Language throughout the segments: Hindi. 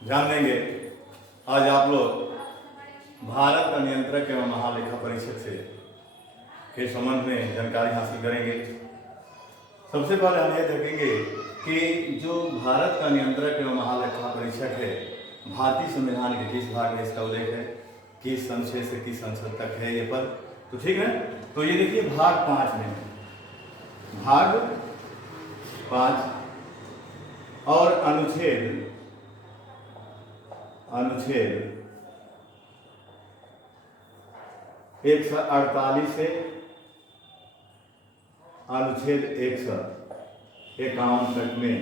ध्यान देंगे। आज आप लोग भारत का नियंत्रक एवं महालेखा परीक्षक से के संबंध में जानकारी हासिल करेंगे। सबसे पहले हम ये देखेंगे कि जो भारत का नियंत्रक एवं महालेखा परीक्षक है, भारतीय संविधान के किस भाग में इसका उल्लेख है, किस अनुच्छेद से किस अनुच्छेद तक है ये पद, तो ठीक है। तो ये देखिए भाग 5 में, भाग 5 और अनुच्छेद 148 से अनुच्छेद 151 तक में,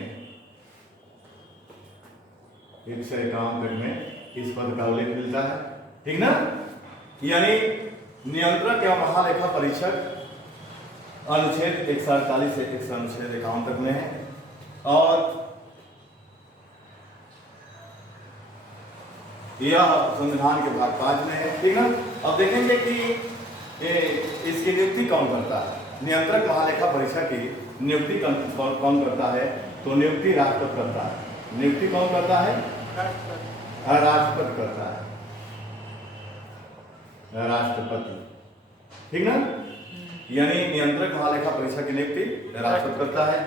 151 तक में इस पद का उल्लेख मिलता है, ठीक ना। यानी नियंत्रक एवं महालेखा परीक्षक अनुच्छेद 148 से अनुच्छेद 51 तक में है और यह संविधान के भाग 5 में है, ठीक है। अब देखेंगे कि इसकी नियुक्ति कौन करता है। नियंत्रक महालेखा परीक्षक की नियुक्ति कौन करता है, तो नियुक्ति राष्ट्रपति करता है। नियुक्ति कौन करता है, राष्ट्रपति करता है, राष्ट्रपति, ठीक ना। यानी नियंत्रक महालेखा परीक्षक की नियुक्ति राष्ट्रपति करता है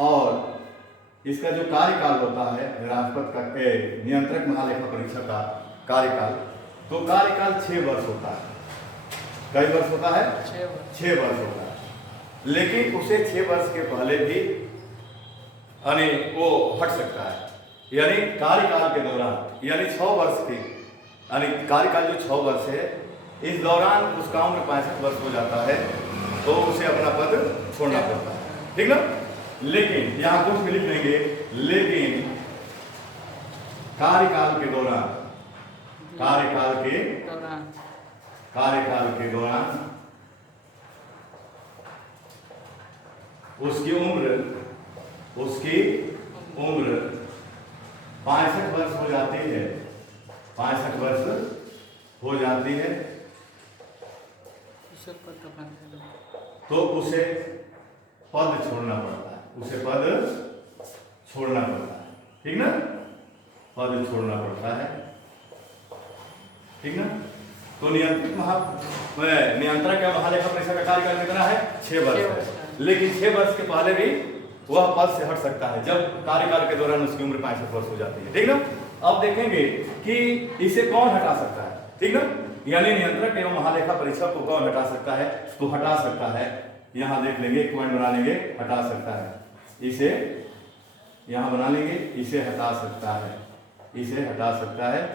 और इसका जो कार्यकाल होता है राष्ट्रपति का, नियंत्रक महालेखा परीक्षक का कार्यकाल, तो कार्यकाल 6 वर्ष होता है। कई वर्ष होता है, 6 वर्ष होता है। लेकिन उसे 6 वर्ष के पहले भी यानी वो हट सकता है। यानी कार्यकाल के दौरान, यानी 6 वर्ष की, यानी कार्यकाल जो 6 वर्ष है, इस दौरान उसका उम्र 65 वर्ष हो जाता है तो उसे अपना पद छोड़ना पड़ता है, ठीक ना। लेकिन यहां कुछ भी लिख लेंगे, लेकिन कार्यकाल के दौरान उसकी उम्र 65 वर्ष हो जाती है, 65 वर्ष हो जाती है, तो उसे पद छोड़ना पड़ता है, उसे पद छोड़ना पड़ता है, ठीक ना। पद छोड़ना पड़ता है, ठीक ना। तो नियंत्रक एवं महालेखा परीक्षक का कार्यकाल कितना है, 6 वर्ष है। लेकिन 6 वर्ष के पहले भी वह पद से हट सकता है जब कार्यकाल के दौरान उसकी उम्र 65 वर्ष हो जाती है, ठीक ना। अब देखेंगे कि इसे कौन हटा सकता है, ठीक ना। यानी नियंत्रक एवं महालेखा परीक्षक को कौन हटा सकता है, तो हटा सकता है, यहां देख लेंगे, एक पॉइंट बना लेंगे, हटा सकता है, इसे यहां बना लेंगे, इसे हटा सकता है, इसे हटा सकता है,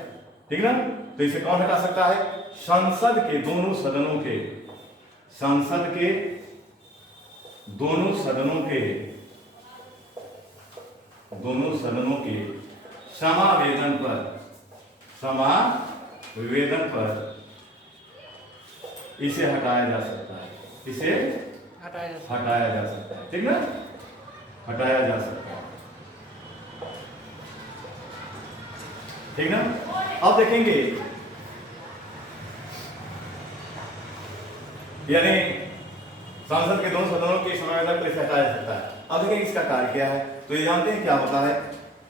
ठीक ना। तो इसे कौन हटा सकता है, संसद के दोनों सदनों के, संसद के दोनों सदनों के समावेदन पर इसे हटाया जा सकता है, इसे हटाया जा सकता है, ठीक ना, हटाया जा सकता है, ठीक ना। अब देखेंगे यानी संसद के दोनों सदनों के समावेदन पर इसे हटाया जा सकता है। अब देखेंगे इसका कार्य क्या है, तो ये जानते हैं क्या होता है,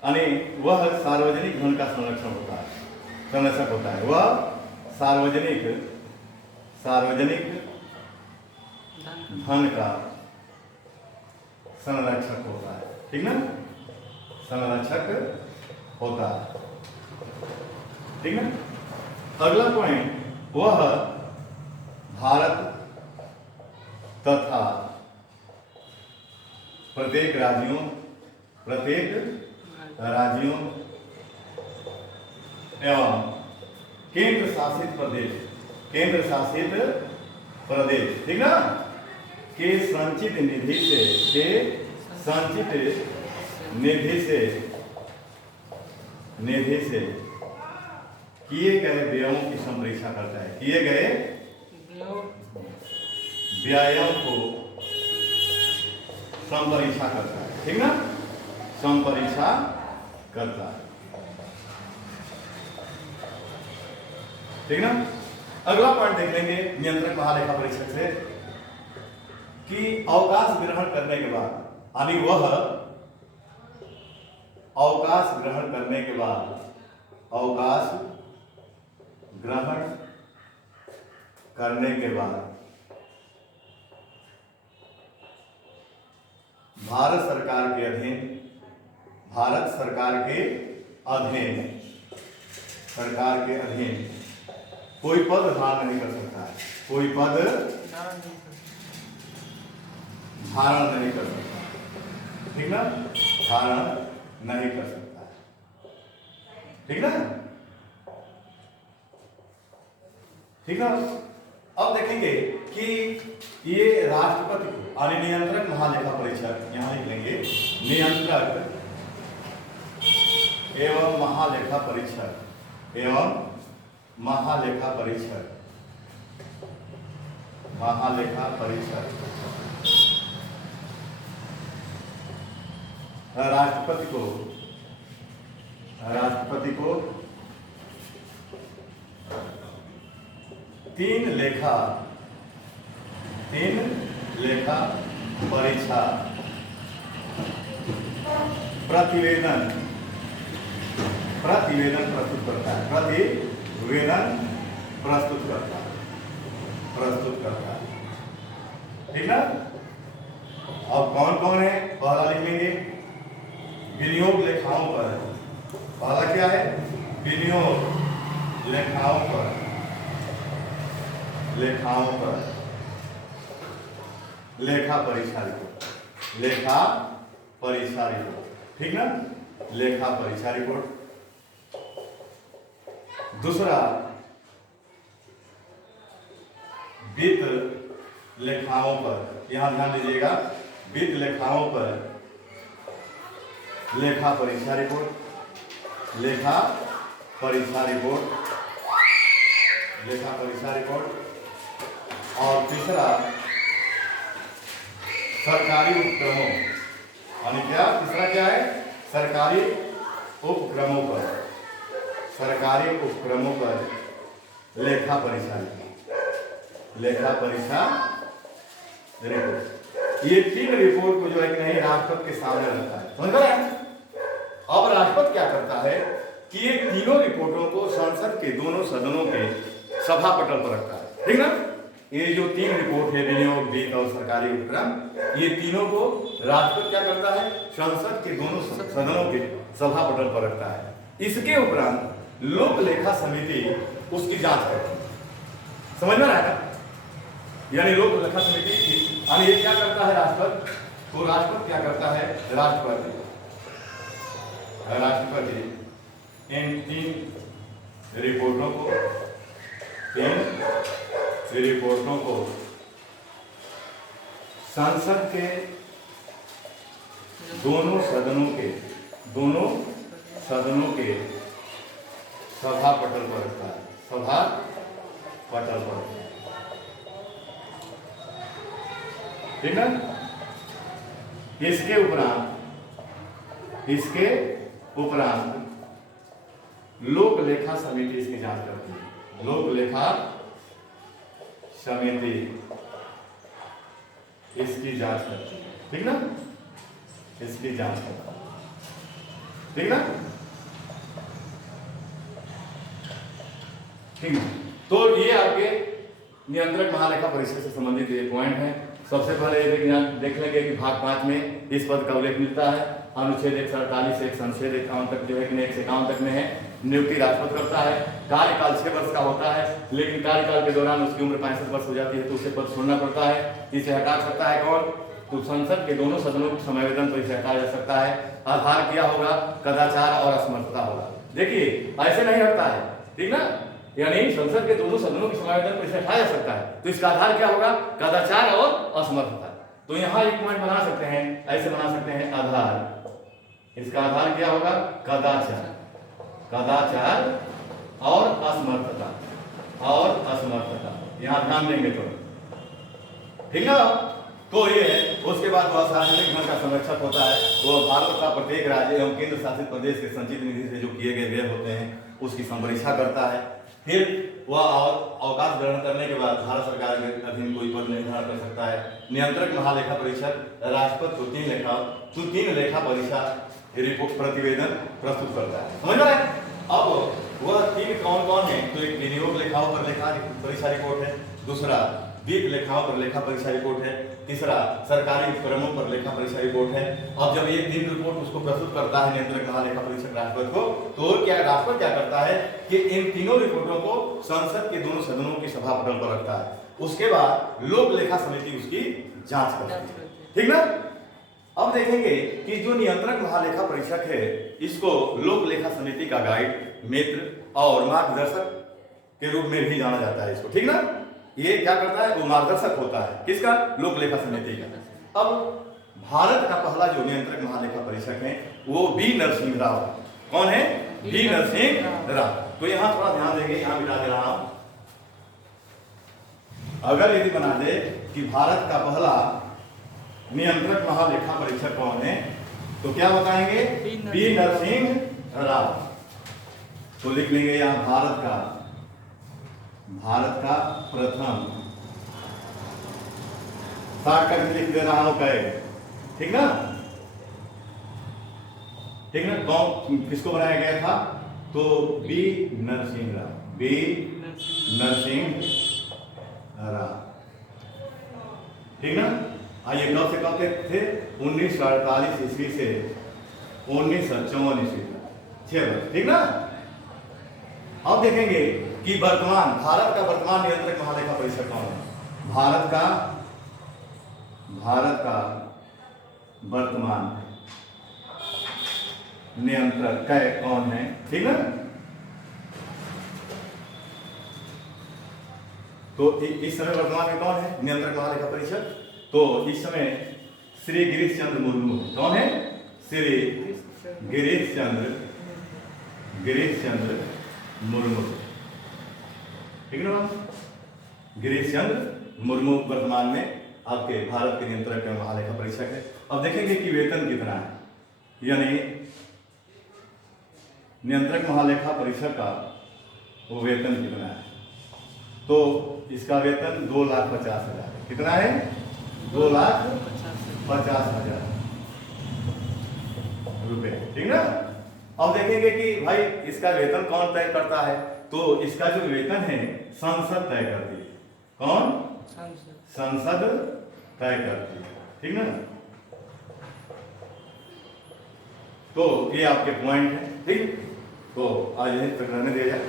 यानी वह सार्वजनिक धन का संरक्षण होता है, संरक्षक होता है, वह सार्वजनिक धन का संरक्षक होता है, ठीक ना, संरक्षक होता है, ठीक ना। अगला पॉइंट, वह भारत तथा प्रत्येक राज्यों एवं केंद्र शासित प्रदेश, ठीक ना, के संचित निधि से किए गए व्ययों की संपरीक्षा करता है, किए गए व्ययों को संपरीक्षा करता है, ठीक ना, संपरीक्षा करता है, ठीक ना। अगला पॉइंट देख लेंगे नियंत्रक महालेखा परीक्षक से कि अवकाश ग्रहण करने के बाद, यानी वह अवकाश ग्रहण करने के बाद अवकाश ग्रहण करने के बाद भारत सरकार के अधीन कोई पद धारण नहीं कर सकता है, कोई पद धारण नहीं कर सकता, ठीक ना, धारण नहीं कर सकता है, ठीक ना, ठीक ना। अब देखेंगे कि ये राष्ट्रपति को यानी नियंत्रक महालेखा परीक्षक, यहां लिख लेंगे नियंत्रक एवं महालेखा परीक्षक राष्ट्रपति को तीन लेखा परीक्षा प्रतिवेदन प्रस्तुत करता है, ठीक ना। अब कौन कौन है, पहला लिख लेंगे विनियोग लेखाओं पर, पहला क्या है, विनियोग लेखाओं पर लेखा परीक्षा रिपोर्ट, ठीक ना, लेखा परीक्षा रिपोर्ट। दूसरा वित्त लेखाओं पर, यहां ध्यान दीजिएगा, वित्त लेखाओं पर लेखा परीक्षा रिपोर्ट, और तीसरा सरकारी उपक्रमों, यानी क्या, तीसरा क्या है, सरकारी उपक्रमों पर लेखा परीक्षा रिपोर्ट। ये तीन रिपोर्ट को जो है कि नहीं राष्ट्रपति के सामने रखता है, समझ रहे हैं। अब राष्ट्रपति क्या करता है कि ये तीनों रिपोर्टों को संसद के दोनों सदनों के सभा पटल पर रखता है, ठीक ना। ये जो तीन रिपोर्ट है, विनियोग, वित्त और सरकारी उपक्रम, ये तीनों को राष्ट्रपति क्या करता है, संसद के दोनों सदनों के सभा पटल पर रखता है। इसके उपरांत लोक लेखा समिति उसकी जांच करती है, समझ में आया, यानी लोक लेखा समिति यानी ये क्या करता है राष्ट्रपति, तो राष्ट्रपति क्या करता है, राष्ट्रपति इन तीन रिपोर्टों को संसद के दोनों सदनों के सभा पटल पर रखता है, ठीक है। इसके उपरांत लोक लेखा समिति इसकी जांच करती है, लोक लेखा समिति इसकी जांच करती है, ठीक ना, इसकी जांच करता है, ठीक ना, ठीक है। तो ये आपके नियंत्रक महालेखा परीक्षक से संबंधित ये पॉइंट है। सबसे पहले देख लेंगे कि भाग 5 में इस पद का उल्लेख मिलता है, अनुच्छेद 148 से अनुच्छेद 51 तक जो है कि 151 तक में है, नियुक्ति राष्ट्रपति करता है, कार्यकाल 6 वर्ष का होता है, लेकिन कार्यकाल के दौरान उसकी उम्र 65 वर्ष हो जाती है तो उसे पद छोड़ना पड़ता है। इसे हटा सकता है कौन, तो संसद के दोनों सदनों के समावेदन पर इसे हटाया जा सकता है। आधार क्या होगा, कदाचार और असमर्थता होगा। देखिए ऐसे नहीं हटता है, ठीक ना, यानी संसद के दोनों सदनों के समावेदन पर इसे हटाया जा सकता है, तो इसका आधार क्या होगा, कदाचार और असमर्थता। तो यहाँ एक पॉइंट बना सकते हैं, ऐसे बना सकते हैं आधार, इसका आधार क्या होगा, कदाचार और असमर्थता, यहाँ ध्यान देंगे तो, ठीक है। तो ये है, उसके बाद वह सार्वजनिक धन का संरक्षक होता है, वह भारत का प्रत्येक राज्य एवं केंद्र शासित प्रदेश के संचित निधि से जो किए गए व्यय होते हैं उसकी संपरीक्षा करता है। फिर वह अवकाश ग्रहण करने के बाद भारत सरकार के अधीन कोई पद नहीं धारण कर सकता है। नियंत्रक महालेखा परीक्षक राष्ट्रपति को तीन लेखा परीक्षा रिपोर्ट प्रतिवेदन प्रस्तुत करता है, समझ रहे हैं। अब वह तीन कौन कौन है? तो एक विनियोग लेखाओं पर लेखा परीक्षा रिपोर्ट है, दूसरा वित्त लेखाओं पर लेखा परीक्षा रिपोर्ट है, तीसरा सरकारी उपक्रमों पर लेखा परीक्षा रिपोर्ट है। अब जब ये तीन रिपोर्ट उसको प्रस्तुत करता है नियंत्रक महालेखा परीक्षक राष्ट्रपति को, तो क्या राष्ट्रपति क्या करता है कि इन तीनों रिपोर्टों को संसद के दोनों सदनों की सभा पटल पर रखता है। उसके बाद लोक लेखा समिति उसकी जांच करती है, ठीक ना। अब देखेंगे कि जो नियंत्रक महालेखा परीक्षक है, इसको लोक लेखा समिति का गाइड, मित्र और मार्गदर्शक के रूप में भी जाना जाता है इसको, ठीक ना। ये क्या करता है? वो मार्गदर्शक होता है किसका? लोक लेखा समिति का। अब भारत का पहला जो नियंत्रक महालेखा परीक्षक है वो बी नरसिंह राव। कौन है? बी नरसिंह राव। तो यहां थोड़ा ध्यान देंगे, यहां बिता दे रहा हूं। अगर यदि बना दे कि भारत का पहला नियंत्रक महालेखा परीक्षक कौन है, तो क्या बताएंगे? बी नरसिंह राव। तो लिख लेंगे यहां भारत का प्रथम, शॉर्टकट लिख दे रहा हूं कहे, ठीक ना, ठीक ना। कौन किसको बनाया गया था? तो बी नरसिंह राव, बी नरसिंह राव, ठीक ना। आइए कब से कब तक थे? 1948 ईस्वी से 1954 ईस्वी तक, 6 वर्ष, ठीक ना। अब देखेंगे कि वर्तमान भारत का वर्तमान नियंत्रक महालेखा परीक्षक कौन है? भारत का वर्तमान नियंत्रक कौन है, ठीक ना। तो इस समय वर्तमान में कौन है नियंत्रक महालेखा परीक्षक? तो इस समय श्री गिरीश चंद्र मुर्मू। कौन है? श्री गिरीश चंद्र मुर्मू, ठीक ना। गिरीश चंद्र मुर्मू वर्तमान में आपके भारत के नियंत्रक महालेखा परीक्षक है। अब देखेंगे कि वेतन कितना है, यानी नियंत्रक महालेखा परीक्षक का वो वेतन कितना है। तो इसका वेतन 2,50,000 कितना है? 2,50,000 रुपए, ठीक ना। अब देखेंगे कि भाई इसका वेतन कौन तय करता है? तो इसका जो वेतन है संसद तय करती है। कौन? संसद तय करती है, ठीक ना। तो ये आपके पॉइंट है, ठीक। तो आज यहीं तक रहने दिया जाए।